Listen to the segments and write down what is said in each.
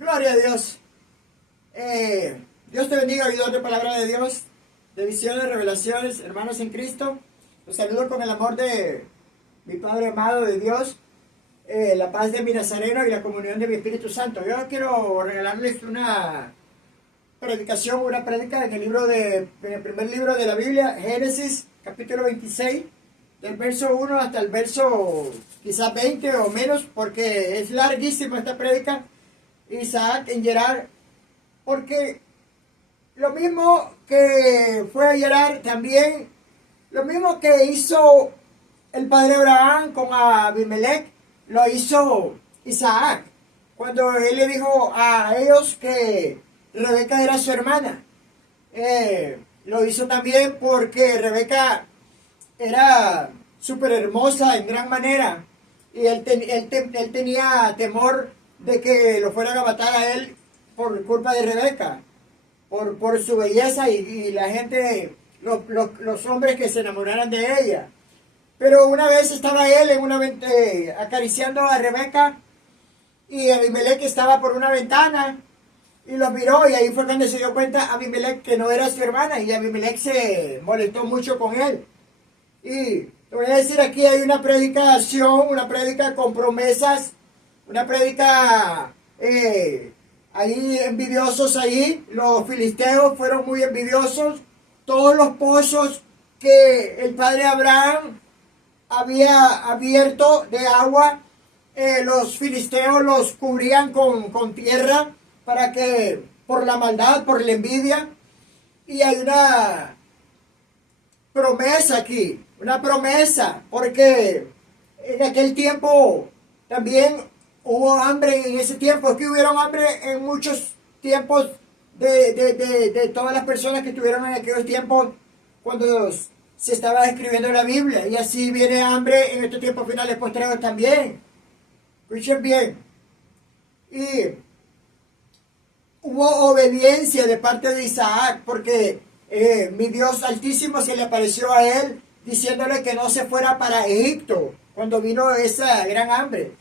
Gloria a Dios. Dios te bendiga, oidor de palabra de Dios, de visiones, revelaciones, hermanos en Cristo. Los saludo con el amor de mi Padre amado de Dios, la paz de mi Nazareno y la comunión de mi Espíritu Santo. Yo quiero regalarles una prédica en en el primer libro de la Biblia, Génesis, capítulo 26, del verso 1 hasta el verso quizás 20 o menos, porque es larguísima esta prédica. Isaac en Gerar, porque lo mismo que fue a Gerar también, lo mismo que hizo el padre Abraham con Abimelech, lo hizo Isaac, cuando él le dijo a ellos que Rebeca era su hermana. Lo hizo también porque Rebeca era súper hermosa en gran manera, y él tenía temor de que lo fueran a matar a él por culpa de Rebeca, por su belleza y la gente, los hombres que se enamoraran de ella. Pero una vez estaba él acariciando a Rebeca, y Abimelech estaba por una ventana y lo miró, y ahí fue cuando se dio cuenta Abimelech que no era su hermana, y Abimelech se molestó mucho con él. Y te voy a decir, aquí hay una predicación, una prédica con promesas, una prédica ahí envidiosos ahí. Los filisteos fueron muy envidiosos. Todos los pozos que el padre Abraham había abierto de agua, los filisteos los cubrían con tierra para que, por la maldad, por la envidia. Y hay una promesa aquí, una promesa, porque en aquel tiempo también hubo hambre. En ese tiempo, es que hubieron hambre en muchos tiempos de todas las personas que estuvieron en aquellos tiempos cuando se estaba escribiendo la Biblia, y así viene hambre en estos tiempos finales postreros también. Escuchen bien. Y hubo obediencia de parte de Isaac, porque mi Dios Altísimo se le apareció a él diciéndole que no se fuera para Egipto cuando vino esa gran hambre.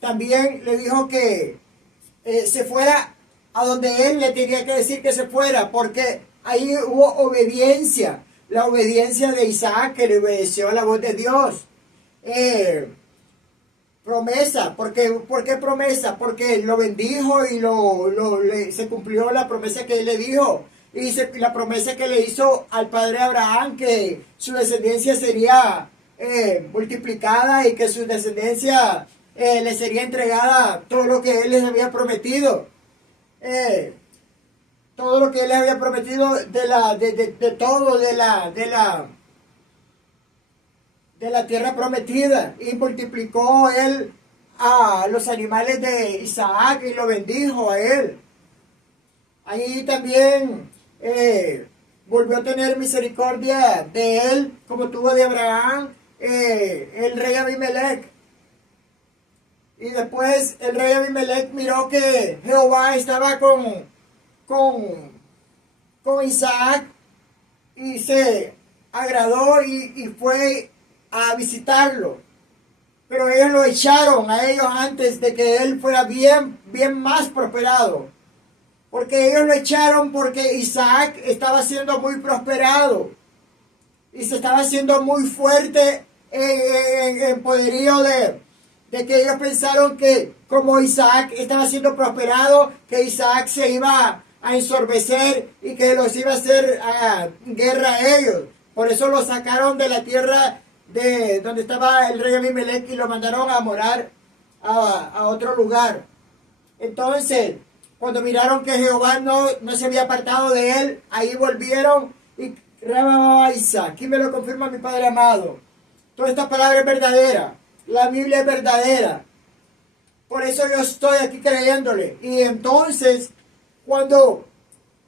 También le dijo que se fuera a donde él le tenía que decir que se fuera, porque ahí hubo obediencia, la obediencia de Isaac, que le obedeció a la voz de Dios. Promesa, ¿por qué promesa? Porque lo bendijo y se cumplió la promesa que él le dijo, y la promesa que le hizo al padre Abraham, que su descendencia sería multiplicada, y que su descendencia le sería entregada todo lo que él les había prometido. Todo lo que él les había prometido de la tierra prometida, y multiplicó él a los animales de Isaac y lo bendijo a él. Ahí también volvió a tener misericordia de él, como tuvo de Abraham, el rey Abimelech. Y después el rey Abimelech miró que Jehová estaba con Isaac, y se agradó y fue a visitarlo. Pero ellos lo echaron a ellos antes de que él fuera bien más prosperado. Porque ellos lo echaron porque Isaac estaba siendo muy prosperado y se estaba haciendo muy fuerte en poderío de que ellos pensaron que como Isaac estaba siendo prosperado, que Isaac se iba a ensorbecer y que los iba a hacer guerra a ellos. Por eso lo sacaron de la tierra de donde estaba el rey Abimelech y lo mandaron a morar a otro lugar. Entonces, cuando miraron que Jehová no se había apartado de él, ahí volvieron y Isaac. Aquí me lo confirma mi Padre amado. Toda esta palabra es verdadera. La Biblia es verdadera. Por eso yo estoy aquí creyéndole. Y entonces, cuando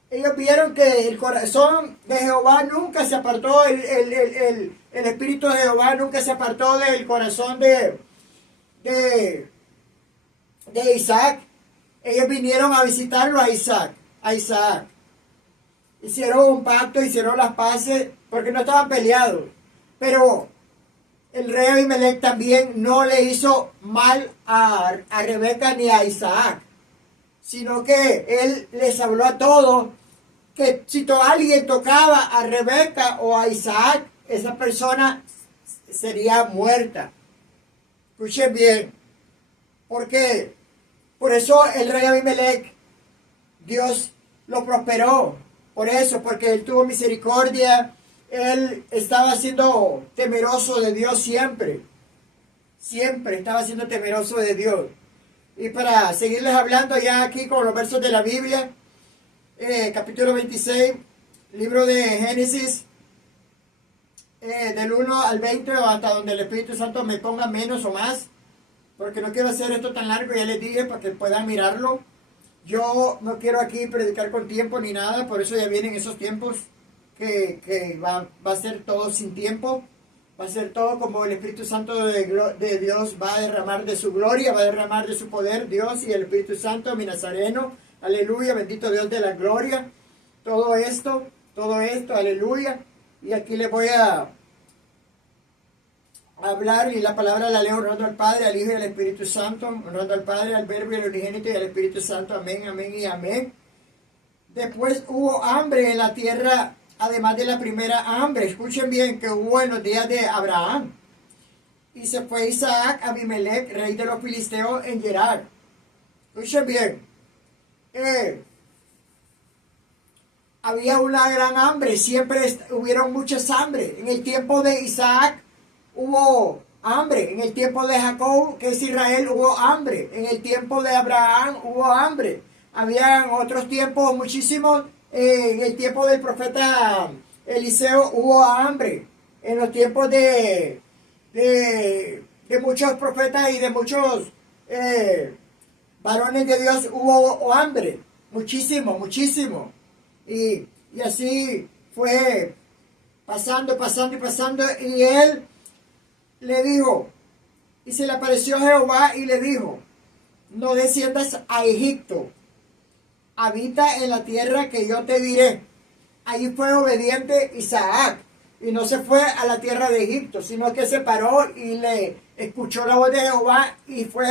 ellos vieron que el corazón de Jehová nunca se apartó, el espíritu de Jehová nunca se apartó del corazón de Isaac, ellos vinieron a visitarlo a Isaac. Hicieron un pacto, hicieron las paces, porque no estaban peleados. Pero el rey Abimelech también no le hizo mal a Rebeca ni a Isaac. sino que él les habló a todos que si alguien tocaba a Rebeca o a Isaac, esa persona sería muerta. Escuchen bien, porque por eso el rey Abimelech, Dios lo prosperó, por eso, porque él tuvo misericordia, él estaba siendo temeroso de Dios siempre, siempre estaba siendo temeroso de Dios. Y para seguirles hablando ya aquí con los versos de la Biblia, capítulo 26, libro de Génesis, del 1 al 20 o hasta donde el Espíritu Santo me ponga menos o más, porque no quiero hacer esto tan largo, ya les dije, para que puedan mirarlo. Yo no quiero aquí predicar con tiempo ni nada, por eso ya vienen esos tiempos que va a ser todo sin tiempo, va a ser todo como el Espíritu Santo de Dios va a derramar de su gloria, va a derramar de su poder, Dios y el Espíritu Santo, mi Nazareno, aleluya, bendito Dios de la gloria, todo esto, aleluya. Y aquí les voy a hablar, y la palabra la leo honrando al Padre, al Hijo y al Espíritu Santo, honrando al Padre, al Verbo y al Unigénito y al Espíritu Santo, amén, amén y amén. Después hubo hambre en la tierra, además de la primera hambre, escuchen bien, que hubo en los días de Abraham. Y se fue Isaac a Abimelech, rey de los filisteos, en Gerar. Escuchen bien, había una gran hambre, siempre hubieron muchas hambre. En el tiempo de Isaac hubo hambre, en el tiempo de Jacob, que es Israel, hubo hambre, en el tiempo de Abraham hubo hambre. Habían otros tiempos muchísimos, en el tiempo del profeta Eliseo hubo hambre, en los tiempos de muchos profetas y de muchos varones de Dios hubo hambre, muchísimo, muchísimo. Y así fue pasando, y él le dijo, y se le apareció Jehová y le dijo, no desciendas a Egipto, habita en la tierra que yo te diré. Allí fue obediente Isaac, y no se fue a la tierra de Egipto, sino que se paró y le escuchó la voz de Jehová y fue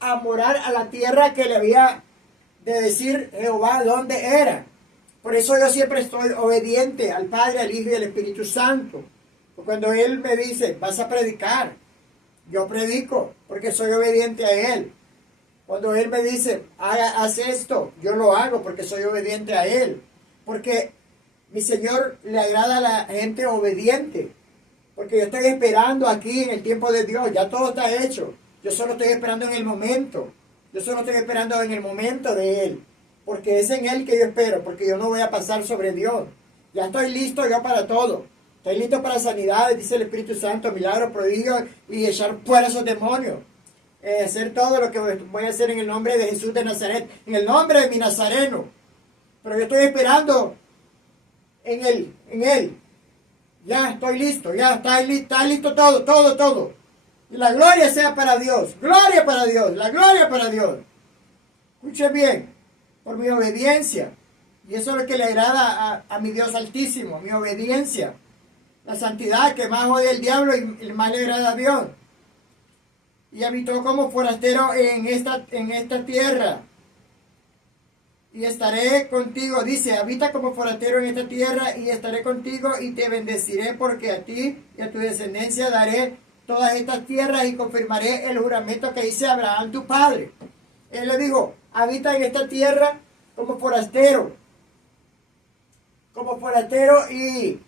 a morar a la tierra que le había de decir Jehová dónde era. Por eso yo siempre estoy obediente al Padre, al Hijo y al Espíritu Santo. Cuando Él me dice, vas a predicar, yo predico, porque soy obediente a Él. Cuando Él me dice, haz esto, yo lo hago, porque soy obediente a Él. Porque mi Señor le agrada a la gente obediente. Porque yo estoy esperando aquí en el tiempo de Dios, ya todo está hecho. Yo solo estoy esperando en el momento. Yo solo estoy esperando en el momento de Él. Porque es en Él que yo espero, porque yo no voy a pasar sobre Dios. Ya estoy listo yo para todo. Estoy listo para sanidades, dice el Espíritu Santo, milagros, prodigios y echar fuera esos demonios. Hacer todo lo que voy a hacer en el nombre de Jesús de Nazaret, en el nombre de mi Nazareno. Pero yo estoy esperando en Él. Ya estoy listo, ya está listo todo. Y la gloria sea para Dios, gloria para Dios, la gloria para Dios. Escuchen bien. Por mi obediencia. Y eso es lo que le agrada a mi Dios Altísimo, mi obediencia. La santidad que más odia el diablo y más le agrada a Dios. Y habitó como forastero en esta tierra. Y estaré contigo, dice, habita como forastero en esta tierra y estaré contigo y te bendeciré porque a ti y a tu descendencia daré todas estas tierras y confirmaré el juramento que hice a Abraham tu padre. Él le dijo, habita en esta tierra como forastero y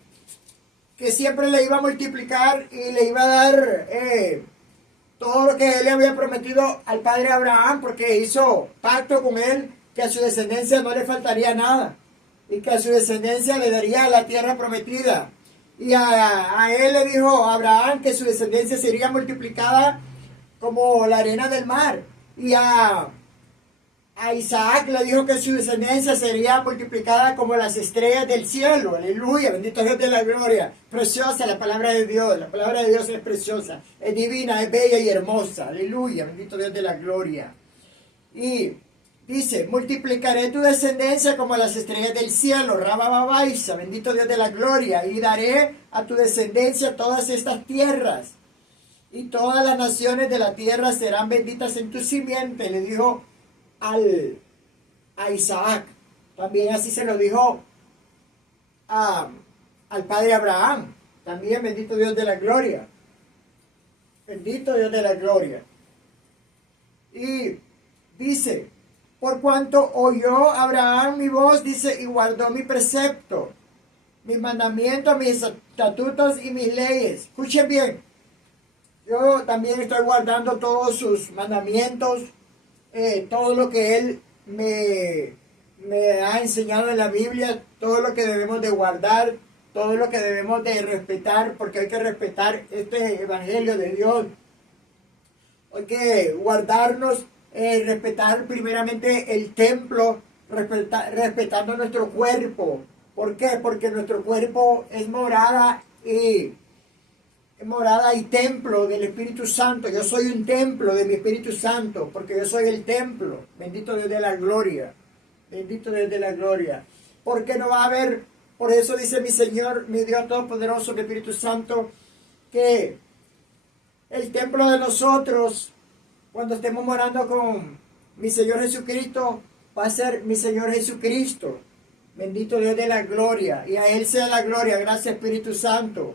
que siempre le iba a multiplicar y le iba a dar todo lo que él le había prometido al padre Abraham, porque hizo pacto con él que a su descendencia no le faltaría nada y que a su descendencia le daría la tierra prometida. Y a él le dijo a Abraham que su descendencia sería multiplicada como la arena del mar. Y a Isaac le dijo que su descendencia sería multiplicada como las estrellas del cielo. Aleluya, bendito Dios de la gloria. Preciosa la palabra de Dios. La palabra de Dios es preciosa, es divina, es bella y hermosa. Aleluya, bendito Dios de la gloria. Y dice, multiplicaré tu descendencia como las estrellas del cielo. Rabababaisa, bendito Dios de la gloria. Y daré a tu descendencia todas estas tierras. Y todas las naciones de la tierra serán benditas en tu simiente. Le dijo a Isaac. También así se lo dijo al padre Abraham. También bendito Dios de la gloria. Bendito Dios de la gloria. Y dice, por cuanto oyó Abraham mi voz, dice, y guardó mi precepto, mis mandamientos, mis estatutos y mis leyes. Escuchen bien. Yo también estoy guardando todos sus mandamientos, todo lo que Él me ha enseñado en la Biblia, todo lo que debemos de guardar, todo lo que debemos de respetar, porque hay que respetar este Evangelio de Dios. Hay que guardarnos, respetar primeramente el templo, respetando nuestro cuerpo. ¿Por qué? Porque nuestro cuerpo es morada y templo del Espíritu Santo. Yo soy un templo de mi Espíritu Santo, porque yo soy el templo. Bendito Dios de la gloria. Bendito Dios de la gloria. Porque no va a haber, por eso dice mi Señor, mi Dios Todopoderoso, el Espíritu Santo, que el templo de nosotros, cuando estemos morando con mi Señor Jesucristo, va a ser mi Señor Jesucristo. Bendito Dios de la gloria. Y a Él sea la gloria. Gracias, Espíritu Santo.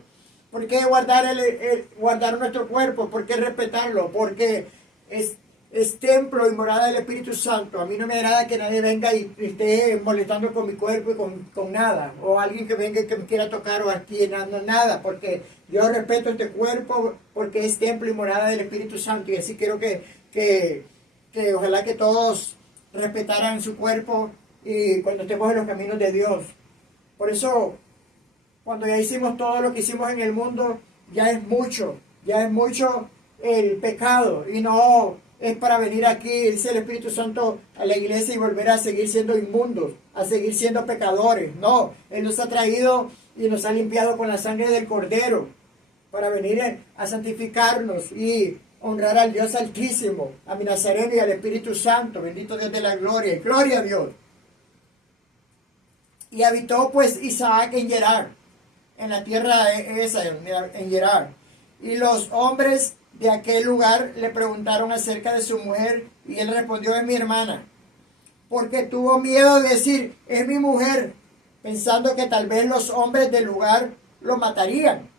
¿Por qué guardar nuestro cuerpo? ¿Por qué respetarlo? Porque es templo y morada del Espíritu Santo. A mí no me agrada que nadie venga y esté molestando con mi cuerpo y con nada. O alguien que venga y que me quiera tocar o aquí nada. Porque yo respeto este cuerpo porque es templo y morada del Espíritu Santo. Y así quiero que ojalá que todos respetaran su cuerpo y cuando estemos en los caminos de Dios. Por eso, cuando ya hicimos todo lo que hicimos en el mundo, ya es mucho el pecado. Y no es para venir aquí, dice el Espíritu Santo, a la iglesia y volver a seguir siendo inmundos, a seguir siendo pecadores. No, Él nos ha traído y nos ha limpiado con la sangre del Cordero para venir a santificarnos y honrar al Dios Altísimo, a mi Nazareno y al Espíritu Santo. Bendito Dios de la gloria. Y gloria a Dios. Y habitó pues Isaac en Gerar, en la tierra esa, en Gerar. Y los hombres de aquel lugar le preguntaron acerca de su mujer, y él respondió, es mi hermana. Porque tuvo miedo de decir, es mi mujer, pensando que tal vez los hombres del lugar lo matarían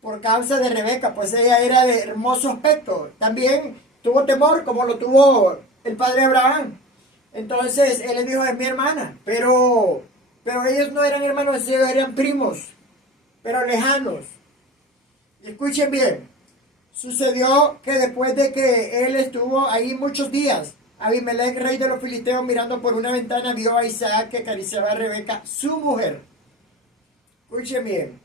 por causa de Rebeca, pues ella era de hermoso aspecto. También tuvo temor, como lo tuvo el padre Abraham. Entonces él le dijo, es mi hermana, pero ellos no eran hermanos, ellos eran primos, pero lejanos. Y escuchen bien, sucedió que después de que él estuvo ahí muchos días, Abimelech, rey de los filisteos, mirando por una ventana, vio a Isaac que acariciaba a Rebeca, su mujer. Escuchen bien.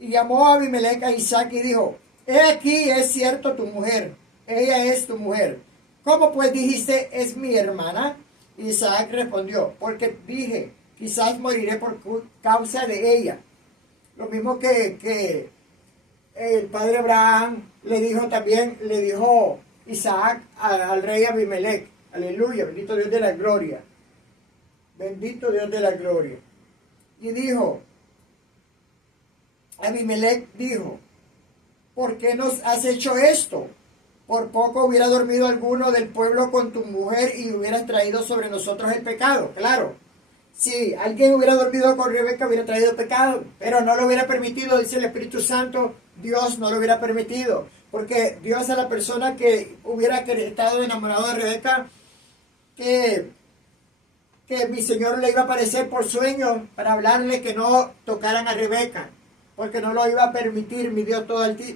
Y llamó a Abimelech a Isaac y dijo, he aquí, es cierto tu mujer, ella es tu mujer. ¿Cómo pues dijiste, es mi hermana? Isaac respondió, porque dije, quizás moriré por causa de ella. Lo mismo que el padre Abraham le dijo Isaac al rey Abimelech. Aleluya, bendito Dios de la gloria. Bendito Dios de la gloria. Y dijo, Abimelech dijo, ¿por qué nos has hecho esto? Por poco hubiera dormido alguno del pueblo con tu mujer y hubieras traído sobre nosotros el pecado. Claro, si alguien hubiera dormido con Rebeca hubiera traído pecado, pero no lo hubiera permitido, dice el Espíritu Santo, Dios no lo hubiera permitido, porque Dios a la persona que hubiera estado enamorado de Rebeca, que mi Señor le iba a aparecer por sueño para hablarle que no tocaran a Rebeca, porque no lo iba a permitir mi Dios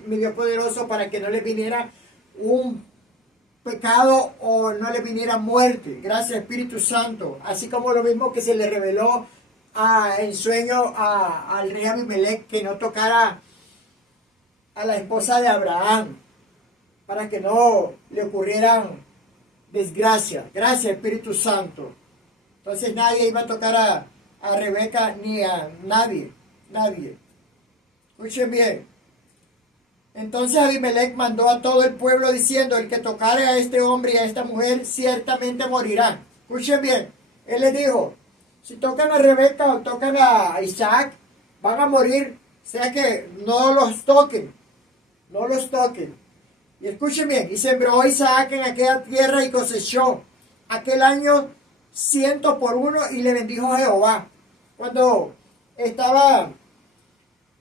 mi Dios poderoso, para que no le viniera un pecado o no le viniera muerte. Gracias, Espíritu Santo. Así como lo mismo que se le reveló en sueño al rey Abimelech, que no tocara a la esposa de Abraham, para que no le ocurrieran desgracias. Gracias, Espíritu Santo. Entonces nadie iba a tocar a Rebeca ni a nadie. Escuchen bien. Entonces Abimelech mandó a todo el pueblo diciendo, el que tocare a este hombre y a esta mujer ciertamente morirá. Escuchen bien, él les dijo, si tocan a Rebeca o tocan a Isaac, van a morir, o sea que no los toquen. Y escuchen bien, y sembró Isaac en aquella tierra y cosechó. aquel año 100 por 1 y le bendijo Jehová. Cuando estaba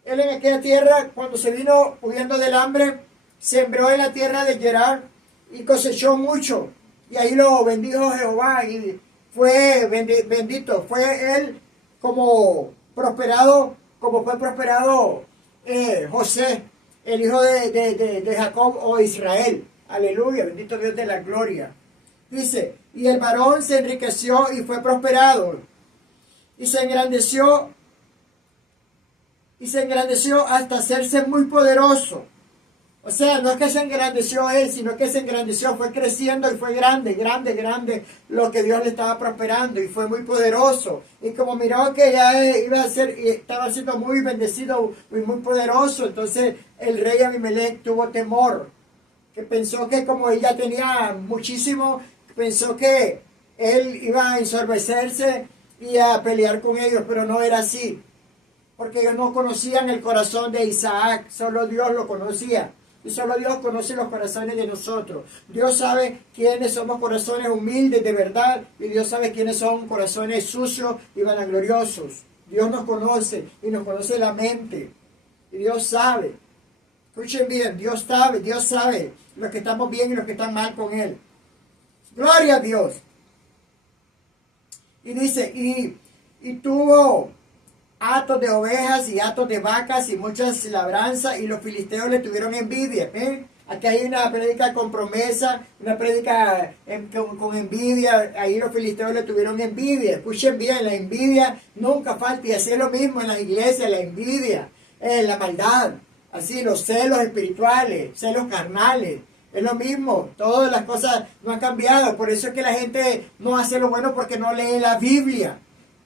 él en aquella tierra, cuando se vino huyendo del hambre, sembró en la tierra de Gerar y cosechó mucho. Y ahí lo bendijo Jehová y fue bendito. Fue él como prosperado, como fue prosperado José, el hijo de Jacob o Israel. Aleluya, bendito Dios de la gloria. Dice, y el varón se enriqueció y fue prosperado. Y se engrandeció hasta hacerse muy poderoso. O sea, no es que se engrandeció él, sino que se engrandeció, fue creciendo y fue grande, grande, grande lo que Dios le estaba prosperando y fue muy poderoso. Y como miró que ya iba a ser, y estaba siendo muy bendecido y muy poderoso, entonces el rey Abimelech tuvo temor, que pensó que como él ya tenía muchísimo, pensó que él iba a ensorbecerse y a pelear con ellos, pero no era así, porque ellos no conocían el corazón de Isaac, solo Dios lo conocía. Y solo Dios conoce los corazones de nosotros. Dios sabe quiénes somos corazones humildes de verdad. Y Dios sabe quiénes son corazones sucios y vanagloriosos. Dios nos conoce y nos conoce la mente. Y Dios sabe. Escuchen bien, Dios sabe los que estamos bien y los que están mal con Él. Gloria a Dios. Y dice, y tuvo hatos de ovejas y hatos de vacas y muchas labranzas, y los filisteos le tuvieron envidia. Aquí hay una prédica con promesa, una prédica con envidia. Ahí los filisteos le tuvieron envidia. Escuchen bien, la envidia nunca falta, y así es lo mismo en las iglesias, la envidia, la maldad, así los celos espirituales, celos carnales. Es lo mismo, todas las cosas no han cambiado. Por eso es que la gente no hace lo bueno, porque no lee la Biblia.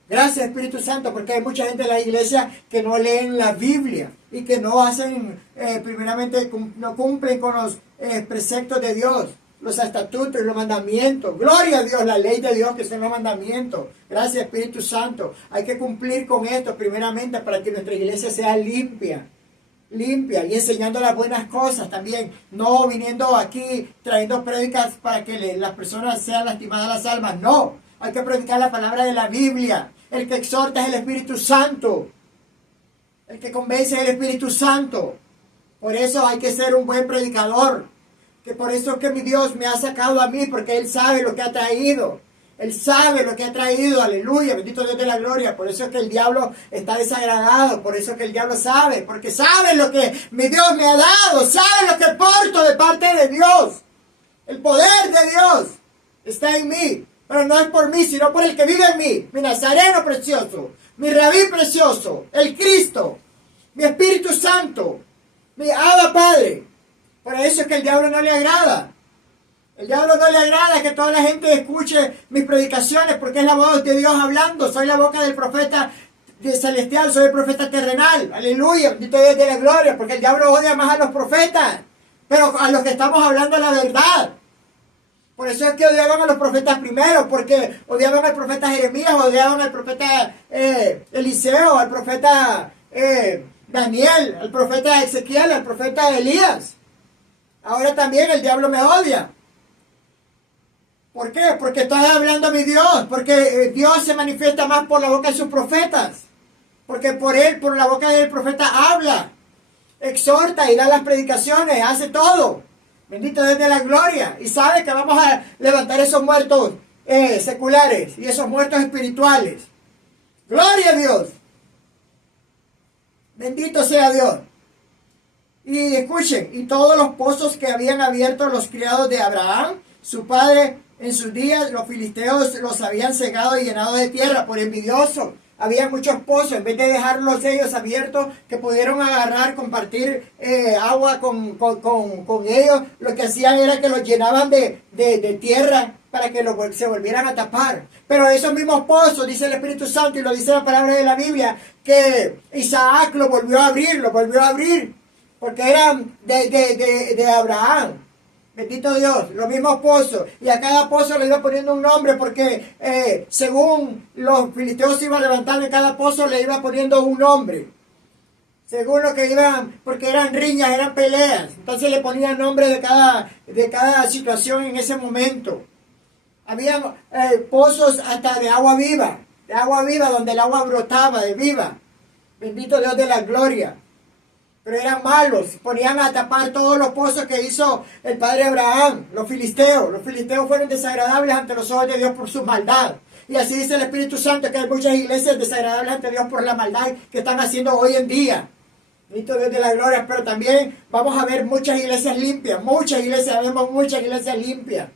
Gracias, Espíritu Santo, porque hay mucha gente en la iglesia que no leen la Biblia y que no hacen, primeramente, no cumplen con los preceptos de Dios, los estatutos y los mandamientos. Gloria a Dios, la ley de Dios, que son los mandamientos. Gracias, Espíritu Santo. Hay que cumplir con esto primeramente para que nuestra iglesia sea limpia y enseñando las buenas cosas también, no viniendo aquí trayendo prédicas para que las personas sean lastimadas las almas. No, hay que predicar la palabra de la Biblia. El que exhorta es el Espíritu Santo, el que convence es el Espíritu Santo. Por eso hay que ser un buen predicador, que por eso es que mi Dios me ha sacado a mí, porque Él sabe lo que ha traído. Él sabe lo que ha traído, aleluya, bendito Dios de la gloria. Por eso es que el diablo está desagradado, por eso es que el diablo sabe, porque sabe lo que mi Dios me ha dado, sabe lo que porto de parte de Dios. El poder de Dios está en mí, pero no es por mí, sino por el que vive en mí, mi Nazareno precioso, mi Rabí precioso, el Cristo, mi Espíritu Santo, mi Abba Padre. Por eso es que el diablo no le agrada. El diablo no le agrada que toda la gente escuche mis predicaciones, porque es la voz de Dios hablando. Soy la boca del profeta celestial, soy el profeta terrenal. Aleluya, bendito Dios de la gloria, porque el diablo odia más a los profetas, pero a los que estamos hablando la verdad. Por eso es que odiaban a los profetas primero, porque odiaban al profeta Jeremías, odiaban al profeta Eliseo, al profeta Daniel, al profeta Ezequiel, al profeta Elías. Ahora también el diablo me odia. ¿Por qué? Porque estoy hablando a mi Dios, porque Dios se manifiesta más por la boca de sus profetas, porque por él, por la boca del profeta habla, exhorta y da las predicaciones, hace todo. Bendito Dios de la gloria. Y sabe que vamos a levantar esos muertos seculares y esos muertos espirituales. Gloria a Dios. Bendito sea Dios. Y escuchen, y todos los pozos que habían abierto los criados de Abraham, su padre, en sus días, los filisteos los habían cegado y llenado de tierra por envidiosos. Había muchos pozos, en vez de dejarlos ellos abiertos, que pudieron agarrar, compartir agua con ellos, lo que hacían era que los llenaban de tierra para que se volvieran a tapar. Pero esos mismos pozos, dice el Espíritu Santo, y lo dice la palabra de la Biblia, que Isaac lo volvió a abrir, porque eran de Abraham. Bendito Dios, los mismos pozos. Y a cada pozo le iba poniendo un nombre, porque según los filisteos se iban levantando, en cada pozo le iba poniendo un nombre. Según lo que iban, porque eran riñas, eran peleas. Entonces le ponían nombre de cada situación en ese momento. Habían pozos hasta de agua viva, donde el agua brotaba de viva. Bendito Dios de la gloria. Pero eran malos, ponían a tapar todos los pozos que hizo el padre Abraham, los filisteos. Los filisteos fueron desagradables ante los ojos de Dios por su maldad. Y así dice el Espíritu Santo, que hay muchas iglesias desagradables ante Dios por la maldad que están haciendo hoy en día. Bendito Dios de la gloria, pero también vamos a ver muchas iglesias limpias, vemos muchas iglesias limpias.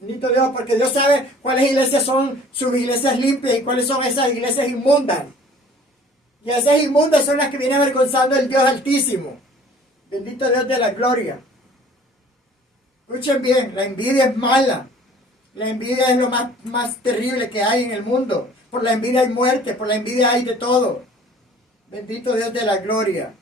Bendito Dios, porque Dios sabe cuáles iglesias son sus iglesias limpias y cuáles son esas iglesias inmundas. Y esas inmundas son las que vienen avergonzando el Dios Altísimo. Bendito Dios de la gloria. Escuchen bien, la envidia es mala. La envidia es lo más terrible que hay en el mundo. Por la envidia hay muerte, por la envidia hay de todo. Bendito Dios de la gloria.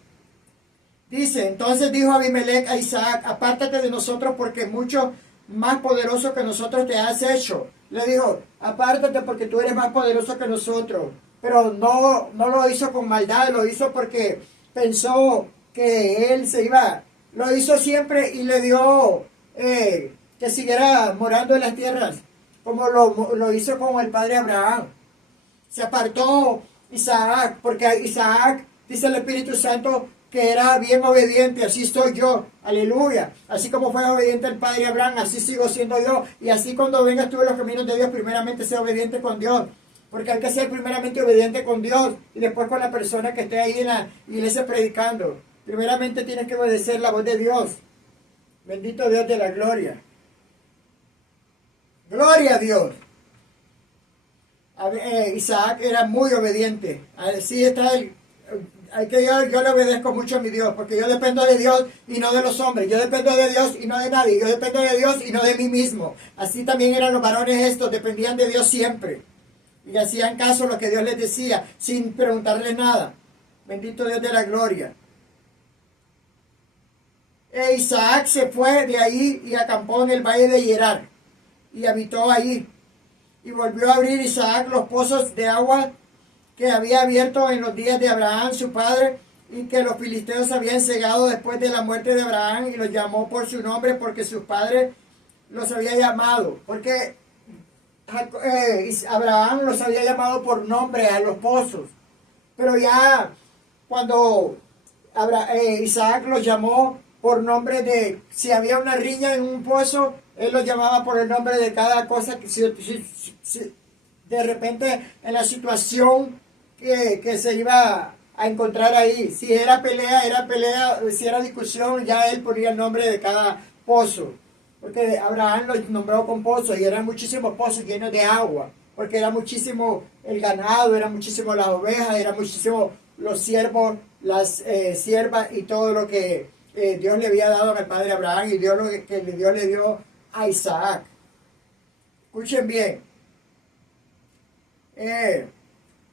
Dice, entonces dijo Abimelech a Isaac, apártate de nosotros porque mucho más poderoso que nosotros te has hecho. Le dijo, apártate porque tú eres más poderoso que nosotros. Pero no lo hizo con maldad, lo hizo porque pensó que él se iba. Lo hizo siempre y le dio que siguiera morando en las tierras, como lo hizo con el padre Abraham. Se apartó Isaac, porque Isaac, dice el Espíritu Santo, que era bien obediente. Así soy yo, aleluya. Así como fue obediente el padre Abraham, así sigo siendo yo. Y así cuando vengas tú en los caminos de Dios, primeramente sea obediente con Dios. Porque hay que ser primeramente obediente con Dios y después con la persona que esté ahí en la iglesia predicando. Primeramente tienes que obedecer la voz de Dios. Bendito Dios de la gloria. Gloria a Dios. Isaac era muy obediente. Así está yo le obedezco mucho a mi Dios, porque yo dependo de Dios y no de los hombres. Yo dependo de Dios y no de nadie. Yo dependo de Dios y no de mí mismo. Así también eran los varones estos, dependían de Dios siempre. Y hacían caso a lo que Dios les decía, sin preguntarles nada. Bendito Dios de la gloria. Isaac se fue de ahí y acampó en el valle de Gerar, y habitó allí. Y volvió a abrir Isaac los pozos de agua que había abierto en los días de Abraham su padre, y que los filisteos habían cegado después de la muerte de Abraham, y los llamó por su nombre porque sus padres los había llamado. Porque Abraham los había llamado por nombre a los pozos. Pero ya cuando Isaac los llamó por nombre de, si había una riña en un pozo, él los llamaba por el nombre de cada cosa que si de repente en la situación que se iba a encontrar ahí. Si era pelea, si era discusión, ya él ponía el nombre de cada pozo. Porque Abraham los nombró con pozos y eran muchísimos pozos llenos de agua. Porque era muchísimo el ganado, era muchísimo las ovejas, era muchísimo los siervos, las siervas y todo lo que Dios le había dado al padre Abraham y Dios le dio a Isaac. Escuchen bien.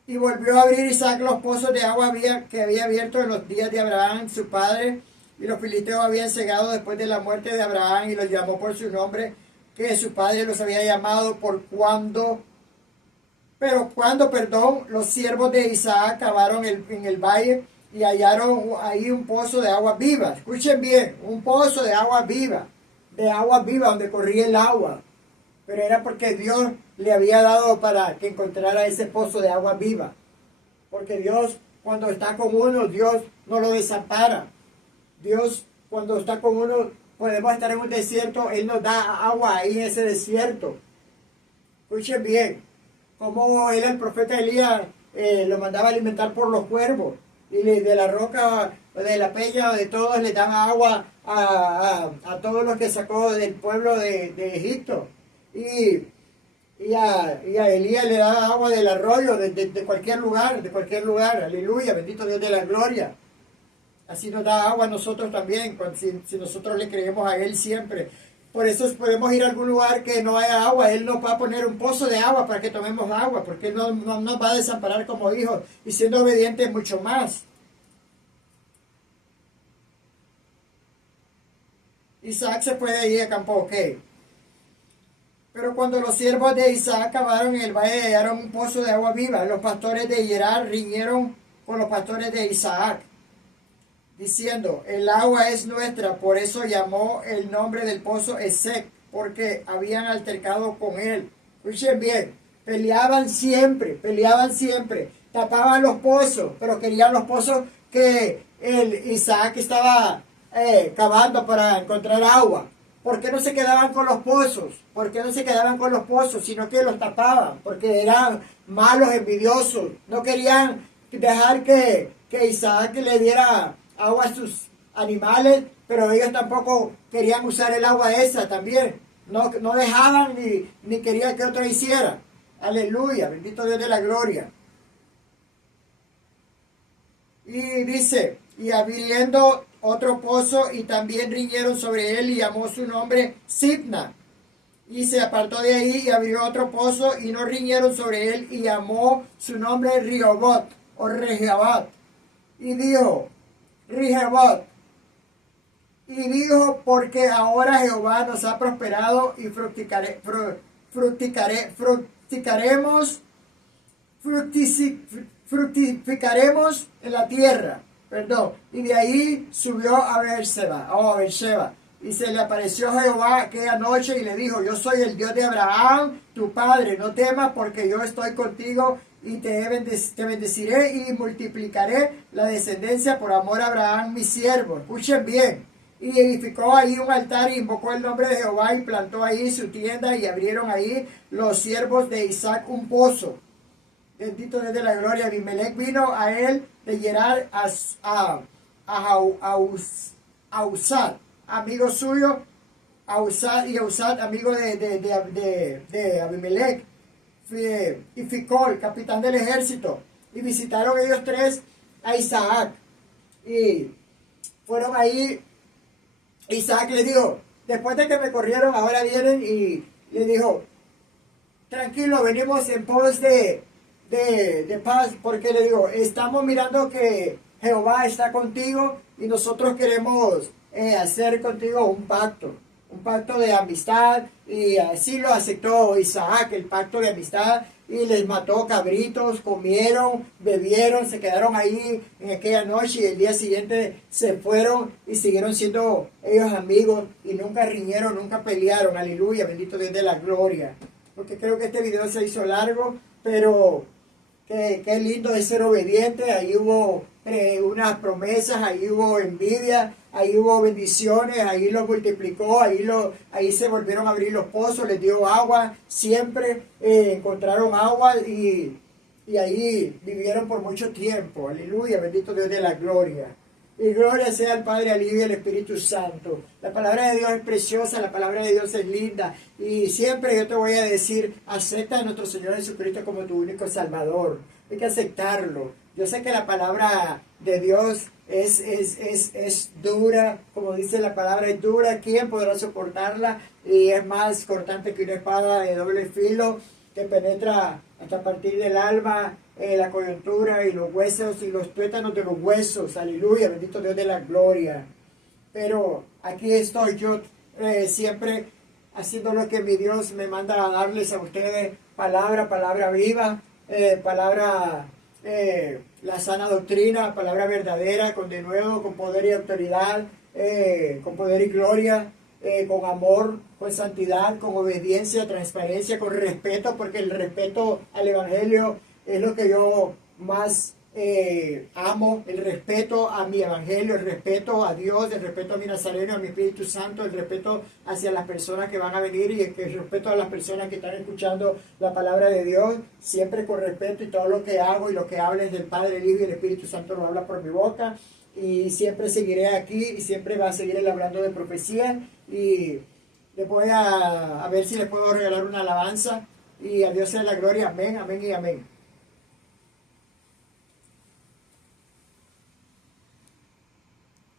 Y volvió a abrir Isaac los pozos de agua que había abierto en los días de Abraham, su padre, y los filisteos habían cegado después de la muerte de Abraham, y los llamó por su nombre, que su padre los había llamado pero cuando, los siervos de Isaac cavaron en el valle y hallaron ahí un pozo de agua viva. Escuchen bien, un pozo de agua viva donde corría el agua. Pero era porque Dios le había dado para que encontrara ese pozo de agua viva. Porque Dios, cuando está con uno, Dios no lo desampara. Dios, cuando está con uno, podemos estar en un desierto, Él nos da agua ahí en ese desierto. Escuchen bien, como él, el profeta Elías, lo mandaba a alimentar por los cuervos. Y de la roca, de la peña, de todos, le daba agua a todos los que sacó del pueblo de Egipto. Y a Elías le daba agua del arroyo, de cualquier lugar, aleluya, bendito Dios de la gloria. Así nos da agua a nosotros también, si nosotros le creemos a Él siempre. Por eso podemos ir a algún lugar que no haya agua, Él nos va a poner un pozo de agua para que tomemos agua, porque Él no nos va a desamparar como hijos, y siendo obedientes mucho más. Isaac se fue de ahí a campo, ok. Pero cuando los siervos de Isaac cavaron en el valle, hallaron un pozo de agua viva. Los pastores de Gerar riñeron con los pastores de Isaac, diciendo, el agua es nuestra. Por eso llamó el nombre del pozo Esek, porque habían altercado con él. Escuchen bien, peleaban siempre, tapaban los pozos, pero querían los pozos que el Isaac estaba cavando para encontrar agua. ¿Por qué no se quedaban con los pozos? ¿Por qué no se quedaban con los pozos, sino que los tapaban? Porque eran malos, envidiosos. No querían dejar que Isaac le diera agua a sus animales, pero ellos tampoco querían usar el agua esa también. No dejaban ni querían que otro hiciera. Aleluya, bendito Dios de la gloria. Y dice, y habiendo otro pozo, y también riñeron sobre él, y llamó su nombre Sibna. Y se apartó de ahí y abrió otro pozo, y no riñeron sobre él, y llamó su nombre Rehobot, o Rehobat. Y dijo, Rehobot. Y dijo, porque ahora Jehová nos ha prosperado y fructificaremos en la tierra. Perdón. Y de ahí subió a Beerseba. Y se le apareció Jehová aquella noche y le dijo, yo soy el Dios de Abraham, tu padre, no temas porque yo estoy contigo y te bendeciré y multiplicaré la descendencia por amor a Abraham, mi siervo. Escuchen bien. Y edificó ahí un altar y invocó el nombre de Jehová y plantó ahí su tienda y abrieron ahí los siervos de Isaac un pozo. Bendito Dios de la gloria. Abimelech vino a él de Gerar a Usad, amigo suyo, y Usad, amigo de Abimelech, y Ficol, capitán del ejército. Y visitaron ellos tres a Isaac. Y fueron ahí. Isaac le dijo, después de que me corrieron, ahora vienen, y le dijo, tranquilo, venimos en pos de paz, porque le digo, estamos mirando que Jehová está contigo y nosotros queremos hacer contigo un pacto de amistad, y así lo aceptó Isaac, el pacto de amistad, y les mató cabritos, comieron, bebieron, se quedaron ahí en aquella noche, y el día siguiente se fueron y siguieron siendo ellos amigos y nunca riñeron, nunca pelearon. Aleluya, bendito Dios de la gloria. Porque creo que este video se hizo largo, pero qué lindo es ser obediente. Ahí hubo unas promesas, ahí hubo envidia, ahí hubo bendiciones, ahí lo multiplicó, ahí se volvieron a abrir los pozos, les dio agua, siempre encontraron agua, y ahí vivieron por mucho tiempo. Aleluya, bendito Dios de la gloria. Y gloria sea al Padre, al Hijo y al Espíritu Santo. La palabra de Dios es preciosa, la palabra de Dios es linda. Y siempre yo te voy a decir, acepta a nuestro Señor Jesucristo como tu único Salvador. Hay que aceptarlo. Yo sé que la palabra de Dios es dura, como dice la palabra, es dura. ¿Quién podrá soportarla? Y es más cortante que una espada de doble filo, que penetra hasta partir del alma, la coyuntura y los huesos y los tuétanos de los huesos. Aleluya, bendito Dios de la gloria. Pero aquí estoy yo siempre haciendo lo que mi Dios me manda a darles a ustedes, palabra viva, la sana doctrina, palabra verdadera, con denuedo, con poder y autoridad, con poder y gloria, con amor, con santidad, con obediencia, transparencia, con respeto, porque el respeto al Evangelio es lo que yo más amo, el respeto a mi Evangelio, el respeto a Dios, el respeto a mi Nazareno, a mi Espíritu Santo, el respeto hacia las personas que van a venir, y el respeto a las personas que están escuchando la palabra de Dios, siempre con respeto, y todo lo que hago y lo que hables del Padre, el Hijo y el Espíritu Santo lo habla por mi boca, y siempre seguiré aquí, y siempre va a seguir hablando de profecía, y les voy a ver si les puedo regalar una alabanza, y a Dios sea la gloria, amén, amén y amén.